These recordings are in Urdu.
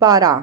12।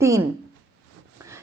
3।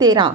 13।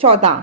14।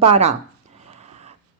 12।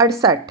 68,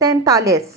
43।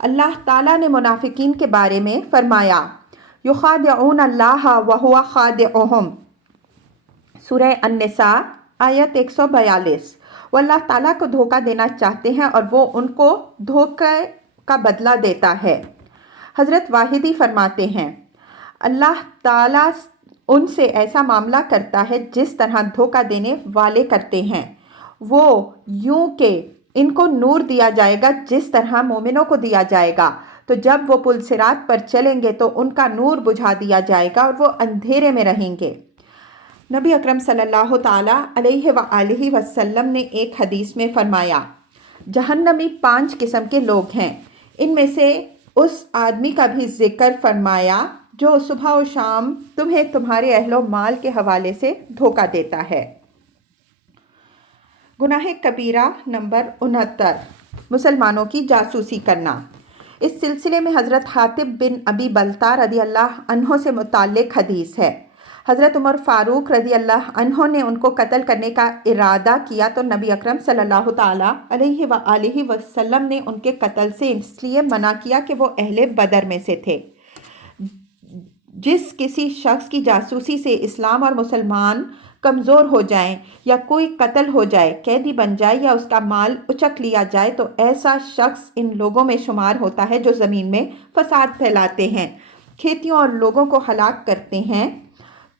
اللہ تعالیٰ نے منافقین کے بارے میں فرمایا یخادعون اللہ وہو خادعہم، سورہ النساء آیت 142۔ وہ اللہ تعالیٰ کو دھوکہ دینا چاہتے ہیں اور وہ ان کو دھوکے کا بدلہ دیتا ہے۔ حضرت واحدی فرماتے ہیں اللہ تعالیٰ ان سے ایسا معاملہ کرتا ہے جس طرح دھوکہ دینے والے کرتے ہیں۔ وہ یوں کہ ان کو نور دیا جائے گا جس طرح مومنوں کو دیا جائے گا، تو جب وہ پل صراط پر چلیں گے تو ان کا نور بجھا دیا جائے گا اور وہ اندھیرے میں رہیں گے۔ نبی اکرم صلی اللہ تعالیٰ علیہ وآلہ وسلم نے ایک حدیث میں فرمایا جہنمی 5 قسم کے لوگ ہیں، ان میں سے اس آدمی کا بھی ذکر فرمایا جو صبح و شام تمہیں تمہارے اہل و مال کے حوالے سے دھوکہ دیتا ہے۔ گناہ کبیرہ نمبر 69، مسلمانوں کی جاسوسی کرنا۔ اس سلسلے میں حضرت حاتب بن ابی بلتہ رضی اللہ عنہ سے متعلق حدیث ہے۔ حضرت عمر فاروق رضی اللہ عنہ نے ان کو قتل کرنے کا ارادہ کیا تو نبی اکرم صلی اللہ تعالیٰ علیہ وآلہ وسلم نے ان کے قتل سے اس لیے منع کیا کہ وہ اہل بدر میں سے تھے۔ جس کسی شخص کی جاسوسی سے اسلام اور مسلمان کمزور ہو جائیں یا کوئی قتل ہو جائے، قیدی بن جائے یا اس کا مال اچک لیا جائے تو ایسا شخص ان لوگوں میں شمار ہوتا ہے جو زمین میں فساد پھیلاتے ہیں، کھیتیوں اور لوگوں کو ہلاک کرتے ہیں،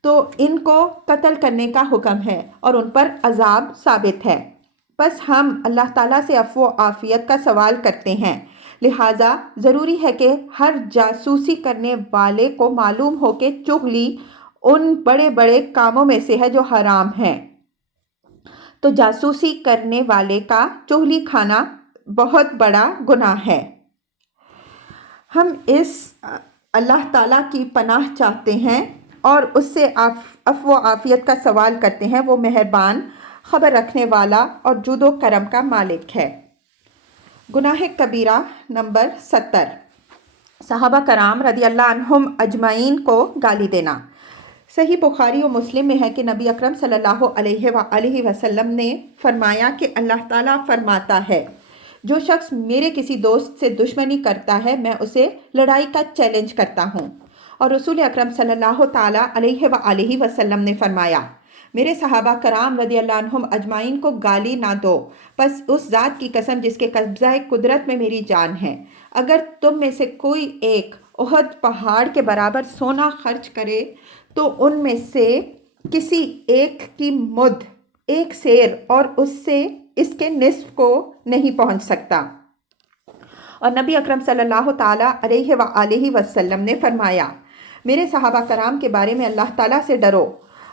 تو ان کو قتل کرنے کا حکم ہے اور ان پر عذاب ثابت ہے۔ بس ہم اللہ تعالیٰ سے عفو و عافیت کا سوال کرتے ہیں، لہٰذا ضروری ہے کہ ہر جاسوسی کرنے والے کو معلوم ہو کہ چغلی ان بڑے بڑے کاموں میں سے ہے جو حرام ہیں۔ تو جاسوسی کرنے والے کا چغلی کھانا بہت بڑا گناہ ہے۔ ہم اس اللہ تعالیٰ کی پناہ چاہتے ہیں اور اس سے عفو و عافیت کا سوال کرتے ہیں، وہ مہربان، خبر رکھنے والا اور جود و کرم کا مالک ہے۔ گناہ کبیرہ نمبر 70، صحابہ کرام رضی اللہ عنہم اجمعین کو گالی دینا۔ صحیح بخاری و مسلم میں ہے کہ نبی اکرم صلی اللہ علیہ وآلہ وسلم نے فرمایا کہ اللہ تعالیٰ فرماتا ہے جو شخص میرے کسی دوست سے دشمنی کرتا ہے میں اسے لڑائی کا چیلنج کرتا ہوں، اور رسول اکرم صلی اللہ تعالیٰ علیہ وآلہ وسلم نے فرمایا میرے صحابہ کرام رضی اللہ عنہم اجمعین کو گالی نہ دو، بس اس ذات کی قسم جس کے قبضہ قدرت میں میری جان ہے، اگر تم میں سے کوئی ایک احد پہاڑ کے برابر سونا خرچ کرے تو ان میں سے کسی ایک کی مد ایک سیر اور اس کے نصف کو نہیں پہنچ سکتا۔ اور نبی اکرم صلی اللہ تعالیٰ علیہ وآلہ وسلم نے فرمایا میرے صحابہ کرام کے بارے میں اللہ تعالیٰ سے ڈرو،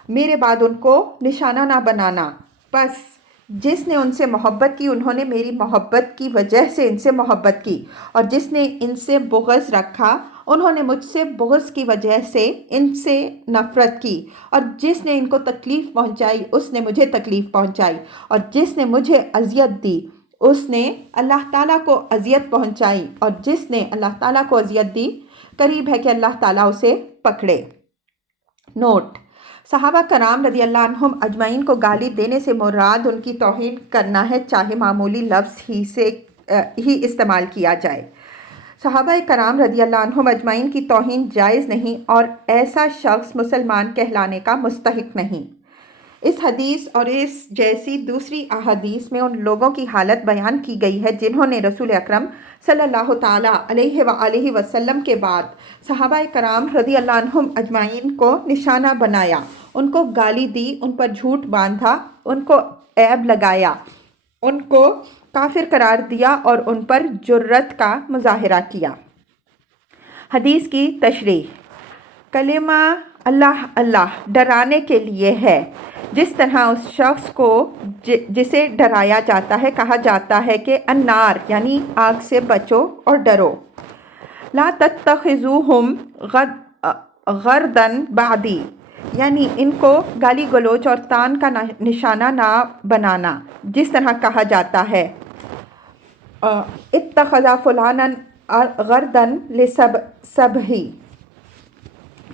میرے بعد ان کو نشانہ نہ بنانا، بس جس نے ان سے محبت کی انہوں نے میری محبت کی وجہ سے ان سے محبت کی، اور جس نے ان سے بغض رکھا انہوں نے مجھ سے بغض کی وجہ سے ان سے نفرت کی، اور جس نے ان کو تکلیف پہنچائی اس نے مجھے تکلیف پہنچائی، اور جس نے مجھے اذیت دی اس نے اللہ تعالیٰ کو اذیت پہنچائی، اور جس نے اللہ تعالیٰ کو اذیت دی قریب ہے کہ اللہ تعالیٰ اسے پکڑے۔ نوٹ: صحابہ کرام رضی اللہ عنہم اجمعین کو گالی دینے سے مراد ان کی توہین کرنا ہے، چاہے معمولی لفظ ہی استعمال کیا جائے۔ صحابہ کرام رضی اللہ عنہم اجمعین کی توہین جائز نہیں اور ایسا شخص مسلمان کہلانے کا مستحق نہیں۔ اس حدیث اور اس جیسی دوسری احادیث میں ان لوگوں کی حالت بیان کی گئی ہے جنہوں نے رسول اکرم صلی اللہ تعالیٰ علیہ وآلہ وسلم کے بعد صحابہ کرام رضی اللہ عنہم اجمعین کو نشانہ بنایا، ان کو گالی دی، ان پر جھوٹ باندھا، ان کو عیب لگایا، ان کو کافر قرار دیا اور ان پر جرأت کا مظاہرہ کیا۔ حدیث کی تشریح: کلمہ اللہ اللہ ڈرانے کے لیے ہے، جس طرح اس شخص کو جسے ڈرایا جاتا ہے کہا جاتا ہے کہ النار یعنی آگ سے بچو اور ڈرو۔ لا تتخذوہم غردن بعدی یعنی ان کو گالی گلوچ اور تان کا نشانہ نہ بنانا، جس طرح کہا جاتا ہے اتخذ فلانا غردن لسبہ،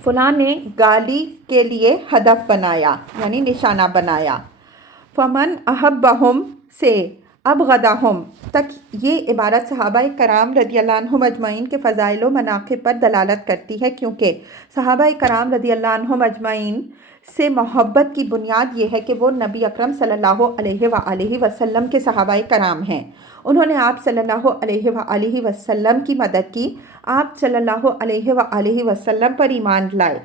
فلاں نے گالی کے لیے ہدف بنایا یعنی نشانہ بنایا۔ فمن احبہم سے ابغضہم تک یہ عبارت صحابہ کرام رضی اللہ عنہم اجمعین کے فضائل و مناقب پر دلالت کرتی ہے، کیونکہ صحابہ کرام رضی اللہ عنہم اجمعین سے محبت کی بنیاد یہ ہے کہ وہ نبی اکرم صلی اللہ علیہ وآلہ وسلم کے صحابہ کرام ہیں۔ انہوں نے آپ صلی اللہ علیہ وآلہ وسلم کی مدد کی، آپ صلی اللہ علیہ وآلہ وسلم پر ایمان لائے،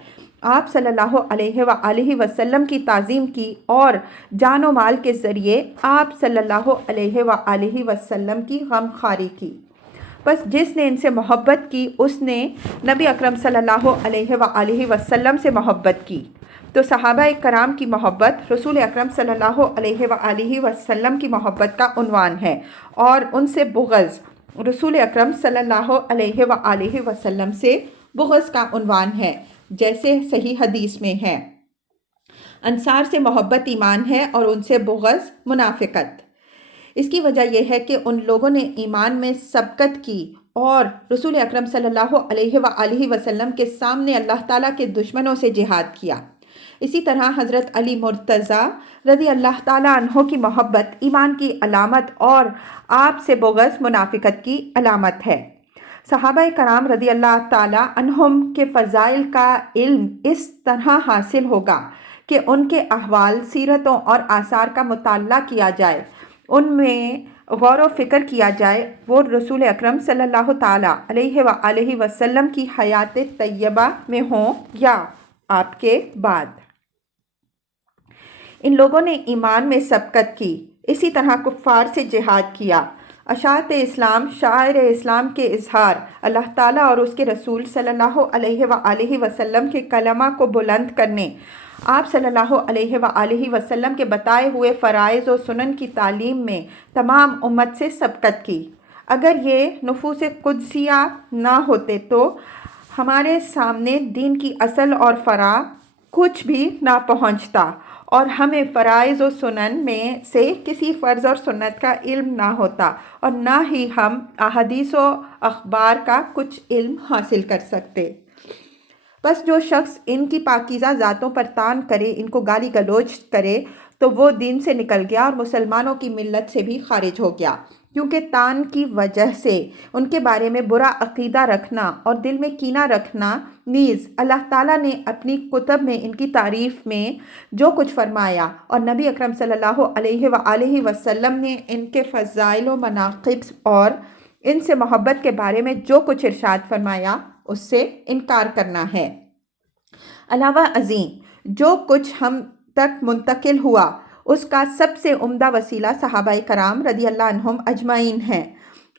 آپ صلی اللہ علیہ وآلہ وسلم کی تعظیم کی اور جان و مال کے ذریعے آپ صلی اللہ علیہ وآلہ وسلم کی غمخواری کی۔ بس جس نے ان سے محبت کی اس نے نبی اکرم صلی اللہ علیہ وآلہ وسلم سے محبت کی۔ تو صحابہ کرام کی محبت رسول اکرم صلی اللہ علیہ وآلہ وسلم کی محبت کا عنوان ہے، اور ان سے بغض رسول اکرم صلی اللہ علیہ وآلہ وسلم سے بغض کا عنوان ہے، جیسے صحیح حدیث میں ہے، انصار سے محبت ایمان ہے اور ان سے بغض منافقت۔ اس کی وجہ یہ ہے کہ ان لوگوں نے ایمان میں سبقت کی اور رسول اکرم صلی اللہ علیہ وآلہ وسلم کے سامنے اللہ تعالیٰ کے دشمنوں سے جہاد کیا۔ اسی طرح حضرت علی مرتضیٰ رضی اللہ تعالیٰ عنہ کی محبت ایمان کی علامت اور آپ سے بغض منافقت کی علامت ہے۔ صحابہ کرام رضی اللہ تعالیٰ عنہم کے فضائل کا علم اس طرح حاصل ہوگا کہ ان کے احوال، سیرتوں اور آثار کا مطالعہ کیا جائے، ان میں غور و فکر کیا جائے، وہ رسول اکرم صلی اللہ تعالیٰ علیہ وآلہ وسلم کی حیات طیبہ میں ہوں یا آپ کے بعد۔ ان لوگوں نے ایمان میں سبقت کی، اسی طرح کفار سے جہاد کیا، اشاعت اسلام، شعائر اسلام کے اظہار، اللہ تعالیٰ اور اس کے رسول صلی اللہ علیہ وآلہ وسلم کے کلمہ کو بلند کرنے، آپ صلی اللہ علیہ وآلہ وسلم کے بتائے ہوئے فرائض و سنن کی تعلیم میں تمام امت سے سبقت کی۔ اگر یہ نفوس قدسیہ نہ ہوتے تو ہمارے سامنے دین کی اصل اور فرع کچھ بھی نہ پہنچتا، اور ہمیں فرائض و سنن میں سے کسی فرض اور سنت کا علم نہ ہوتا، اور نہ ہی ہم احادیث و اخبار کا کچھ علم حاصل کر سکتے۔ بس جو شخص ان کی پاکیزہ ذاتوں پر طعن کرے، ان کو گالی گلوچ کرے، تو وہ دین سے نکل گیا اور مسلمانوں کی ملت سے بھی خارج ہو گیا، کیونکہ طعن کی وجہ سے ان کے بارے میں برا عقیدہ رکھنا اور دل میں کینہ رکھنا نیز اللہ تعالیٰ نے اپنی کتب میں ان کی تعریف میں جو کچھ فرمایا، اور نبی اکرم صلی اللہ علیہ وآلہ وسلم نے ان کے فضائل و مناقب اور ان سے محبت کے بارے میں جو کچھ ارشاد فرمایا اس سے انکار کرنا ہے۔ علاوہ ازیں جو کچھ ہم تک منتقل ہوا اس کا سب سے عمدہ وسیلہ صحابہ کرام رضی اللہ عنہم اجمعین ہیں،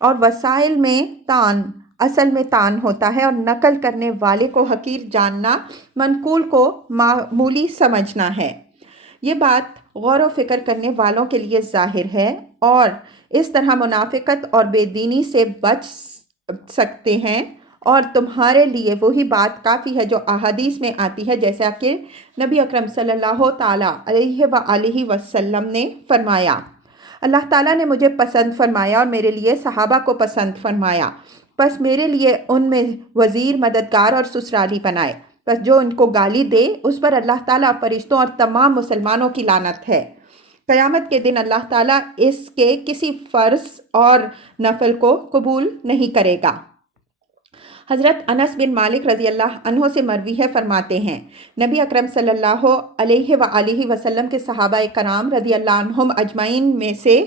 اور وسائل میں طعن اصل میں طعن ہوتا ہے، اور نقل کرنے والے کو حقیر جاننا، منقول کو معمولی سمجھنا ہے۔ یہ بات غور و فکر کرنے والوں کے لیے ظاہر ہے، اور اس طرح منافقت اور بے دینی سے بچ سکتے ہیں، اور تمہارے لیے وہی بات کافی ہے جو احادیث میں آتی ہے، جیسا کہ نبی اکرم صلی اللہ تعالیٰ علیہ وآلہ وسلم نے فرمایا، اللہ تعالیٰ نے مجھے پسند فرمایا اور میرے لیے صحابہ کو پسند فرمایا، بس میرے لیے ان میں وزیر، مددگار اور سسرالی بنائے، بس جو ان کو گالی دے اس پر اللہ تعالیٰ، فرشتوں اور تمام مسلمانوں کی لعنت ہے۔ قیامت کے دن اللہ تعالیٰ اس کے کسی فرض اور نفل کو قبول نہیں کرے گا۔ حضرت انس بن مالک رضی اللہ عنہ سے مروی ہے، فرماتے ہیں نبی اکرم صلی اللہ علیہ وآلہ وسلم کے صحابہ کرام رضی اللہ عنہم اجمعین میں سے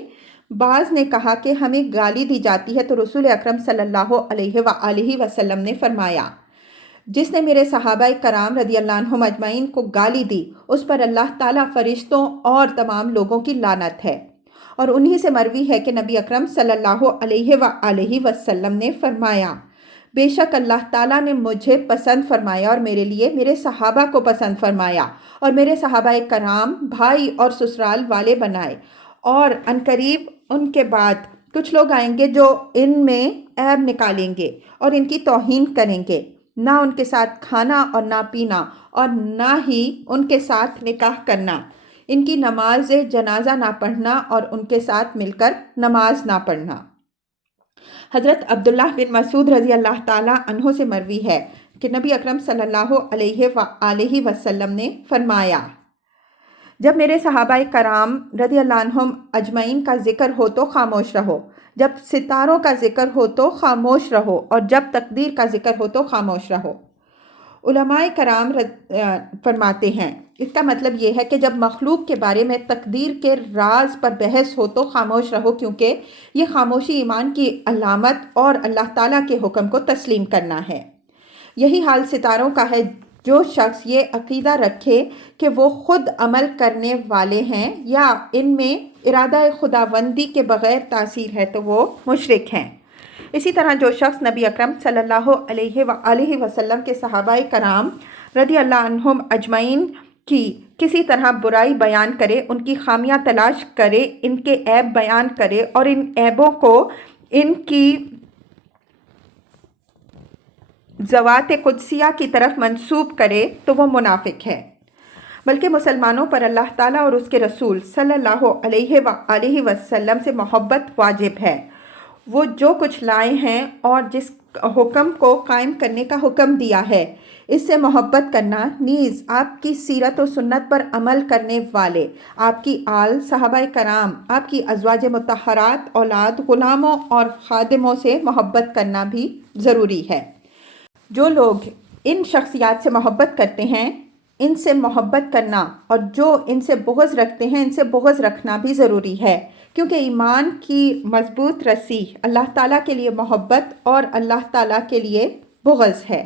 بعض نے کہا کہ ہمیں گالی دی جاتی ہے، تو رسول اکرم صلی اللہ علیہ وآلہ وسلم نے فرمایا، جس نے میرے صحابہ کرام رضی اللہ عنہم اجمعین کو گالی دی اس پر اللہ تعالیٰ، فرشتوں اور تمام لوگوں کی لعنت ہے۔ اور انہی سے مروی ہے کہ نبی اکرم صلی اللہ علیہ وآلہ وسلم نے فرمایا، بے شک اللہ تعالیٰ نے مجھے پسند فرمایا اور میرے لیے میرے صحابہ کو پسند فرمایا، اور میرے صحابہ کرام بھائی اور سسرال والے بنائے، اور عنقریب ان کے بعد کچھ لوگ آئیں گے جو ان میں عیب نکالیں گے اور ان کی توہین کریں گے، نہ ان کے ساتھ کھانا اور نہ پینا، اور نہ ہی ان کے ساتھ نکاح کرنا، ان کی نماز جنازہ نہ پڑھنا اور ان کے ساتھ مل کر نماز نہ پڑھنا۔ حضرت عبداللہ بن مسعود رضی اللہ تعالیٰ عنہ سے مروی ہے کہ نبی اکرم صلی اللہ علیہ وآلہ وسلم نے فرمایا، جب میرے صحابہ کرام رضی اللہ عنہم اجمعین کا ذکر ہو تو خاموش رہو، جب ستاروں کا ذکر ہو تو خاموش رہو، اور جب تقدیر کا ذکر ہو تو خاموش رہو۔ علماء کرام فرماتے ہیں اس کا مطلب یہ ہے کہ جب مخلوق کے بارے میں تقدیر کے راز پر بحث ہو تو خاموش رہو، کیونکہ یہ خاموشی ایمان کی علامت اور اللہ تعالیٰ کے حکم کو تسلیم کرنا ہے۔ یہی حال ستاروں کا ہے۔ جو شخص یہ عقیدہ رکھے کہ وہ خود عمل کرنے والے ہیں یا ان میں ارادہ خداوندی کے بغیر تاثیر ہے تو وہ مشرک ہیں۔ اسی طرح جو شخص نبی اکرم صلی اللہ علیہ وآلہ وسلم کے صحابہ کرام رضی اللہ عنہم اجمعین کی کسی طرح برائی بیان کرے، ان کی خامیاں تلاش کرے، ان کے عیب بیان کرے اور ان عیبوں کو ان کی ذوات قدسیہ کی طرف منسوب کرے تو وہ منافق ہے۔ بلکہ مسلمانوں پر اللہ تعالیٰ اور اس کے رسول صلی اللہ علیہ وآلہ وسلم سے محبت واجب ہے۔ وہ جو کچھ لائے ہیں اور جس حکم کو قائم کرنے کا حکم دیا ہے، اس سے محبت کرنا، نیز آپ کی سیرت و سنت پر عمل کرنے والے، آپ کی آل، صحابہ کرام، آپ کی ازواج مطہرات، اولاد، غلاموں اور خادموں سے محبت کرنا بھی ضروری ہے۔ جو لوگ ان شخصیات سے محبت کرتے ہیں، ان سے محبت کرنا، اور جو ان سے بغض رکھتے ہیں، ان سے بغض رکھنا بھی ضروری ہے، کیونکہ ایمان کی مضبوط رسی اللہ تعالیٰ کے لیے محبت اور اللہ تعالیٰ کے لیے بغض ہے۔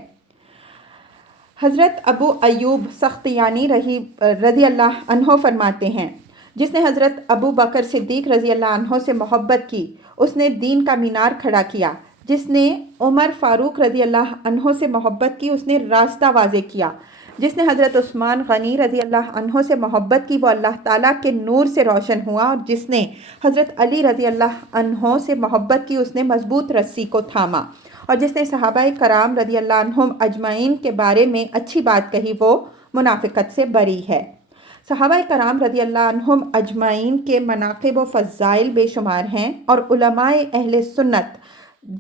حضرت ابو ایوب سختیانی رضی اللہ عنہ فرماتے ہیں، جس نے حضرت ابو بکر صدیق رضی اللہ عنہ سے محبت کی، اس نے دین کا مینار کھڑا کیا۔ جس نے عمر فاروق رضی اللہ عنہ سے محبت کی، اس نے راستہ واضح کیا۔ جس نے حضرت عثمان غنی رضی اللہ عنہ سے محبت کی، وہ اللہ تعالیٰ کے نور سے روشن ہوا، اور جس نے حضرت علی رضی اللہ عنہ سے محبت کی، اس نے مضبوط رسی کو تھاما، اور جس نے صحابہ کرام رضی اللہ عنہم اجمعین کے بارے میں اچھی بات کہی، وہ منافقت سے بری ہے۔ صحابہ کرام رضی اللہ عنہم اجمعین کے مناقب و فضائل بے شمار ہیں، اور علماء اہل سنت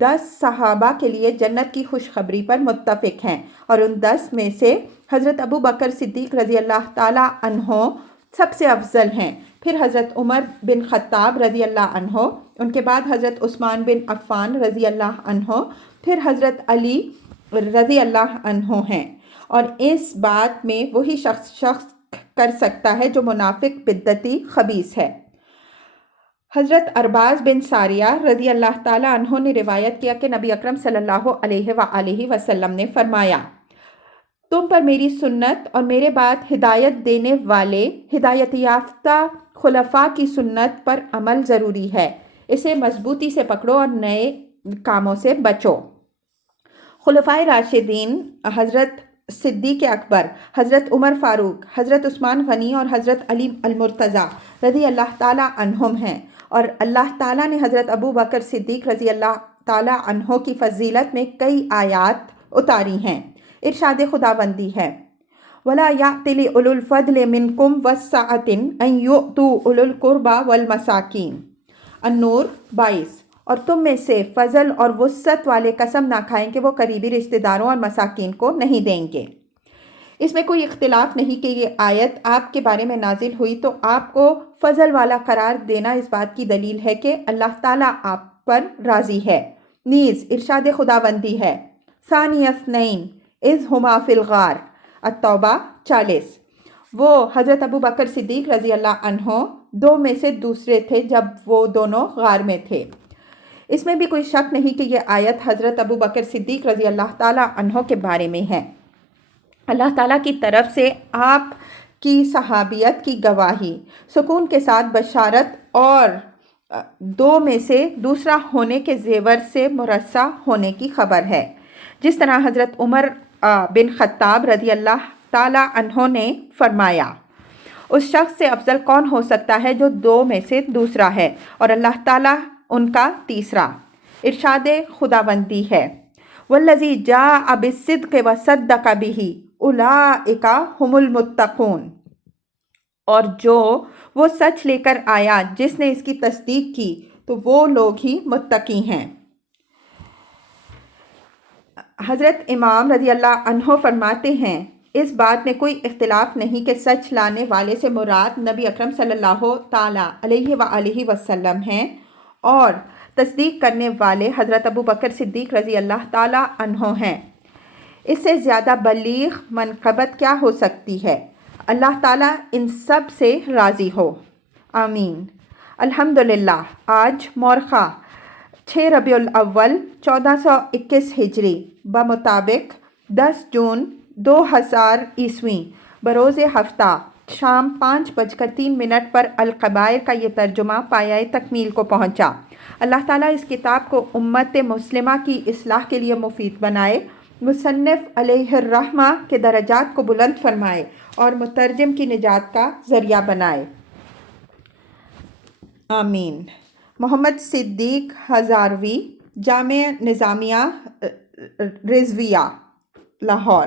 10 صحابہ کے لیے جنت کی خوشخبری پر متفق ہیں، اور ان 10 میں سے حضرت ابو بکر صدیق رضی اللہ تعالیٰ عنہ سب سے افضل ہیں، پھر حضرت عمر بن خطاب رضی اللہ عنہ، ان کے بعد حضرت عثمان بن عفان رضی اللہ عنہ، پھر حضرت علی رضی اللہ عنہ ہیں، اور اس بات میں وہی شخص کر سکتا ہے جو منافق، بدعتی، خبیث ہے۔ حضرت ارباز بن ساریہ رضی اللہ تعالیٰ عنہ نے روایت کیا کہ نبی اکرم صلی اللہ علیہ وآلہ وسلم نے فرمایا، تم پر میری سنت اور میرے بعد ہدایت دینے والے ہدایت یافتہ خلفاء کی سنت پر عمل ضروری ہے، اسے مضبوطی سے پکڑو اور نئے کاموں سے بچو۔ خلفائے راشدین حضرت صدیق اکبر، حضرت عمر فاروق، حضرت عثمان غنی اور حضرت علی المرتضیٰ رضی اللہ تعالیٰ عنہم ہیں، اور اللہ تعالیٰ نے حضرت ابو بکر صدیق رضی اللہ تعالیٰ عنہ کی فضیلت میں کئی آیات اتاری ہیں۔ ارشاد خداوندی ہے، وَلَا يَأْتَلِ أُولُو الْفَضْلِ مِنْكُمْ وَالسَّعَةِ أَنْ يُؤْتُوا أُولِي الْقُرْبَى وَالْمَسَاكِينَ۔ النور 22۔ اور تم میں سے فضل اور وسعت والے قسم نہ کھائیں کہ وہ قریبی رشتہ داروں اور مساکین کو نہیں دیں گے۔ اس میں کوئی اختلاف نہیں کہ یہ آیت آپ کے بارے میں نازل ہوئی تو آپ کو فضل والا قرار دینا اس بات کی دلیل ہے کہ اللہ تعالیٰ آپ پر راضی ہے۔ نیز ارشاد خداوندی ہے، ثانی اثنین اذ ہما فی الغار، التوبہ 40۔ وہ حضرت ابو بکر صدیق رضی اللہ عنہ 2 میں سے دوسرے تھے جب وہ دونوں غار میں تھے۔ اس میں بھی کوئی شک نہیں کہ یہ آیت حضرت ابو بکر صدیق رضی اللہ تعالیٰ عنہ کے بارے میں ہے۔ اللہ تعالیٰ کی طرف سے آپ کی صحابیت کی گواہی، سکون کے ساتھ بشارت اور 2 میں سے دوسرا ہونے کے زیور سے مرصع ہونے کی خبر ہے۔ جس طرح حضرت عمر بن خطاب رضی اللہ تعالیٰ عنہ نے فرمایا، اس شخص سے افضل کون ہو سکتا ہے جو 2 میں سے دوسرا ہے، اور اللہ تعالیٰ ان کا تیسرا۔ ارشاد خداوندی ہے، والذی جاء بالصدق وصدق بہ اولئک ھم المتقون، اور جو وہ سچ لے کر آیا جس نے اس کی تصدیق کی تو وہ لوگ ہی متقی ہیں۔ حضرت امام رضی اللہ عنہ فرماتے ہیں اس بات میں کوئی اختلاف نہیں کہ سچ لانے والے سے مراد نبی اکرم صلی اللہ تعالیٰ علیہ وآلہ وسلم ہیں، اور تصدیق کرنے والے حضرت ابو بکر صدیق رضی اللہ تعالیٰ عنہ ہیں۔ اس سے زیادہ بلیغ منقبت کیا ہو سکتی ہے؟ اللہ تعالیٰ ان سب سے راضی ہو، آمین۔ الحمدللہ، آج مورخہ 6 ربیع الاول 1421 ہجری بمطابق 10 جون 2000 بروز ہفتہ شام 5:03 پر القبائر کا یہ ترجمہ پایۂ تکمیل کو پہنچا۔ اللہ تعالیٰ اس کتاب کو امت مسلمہ کی اصلاح کے لیے مفید بنائے، مصنف علیہ الرحمہ کے درجات کو بلند فرمائے اور مترجم کی نجات کا ذریعہ بنائے، آمین۔ محمد صدیق ہزاروی، جامعہ نظامیہ رضویہ، لاہور۔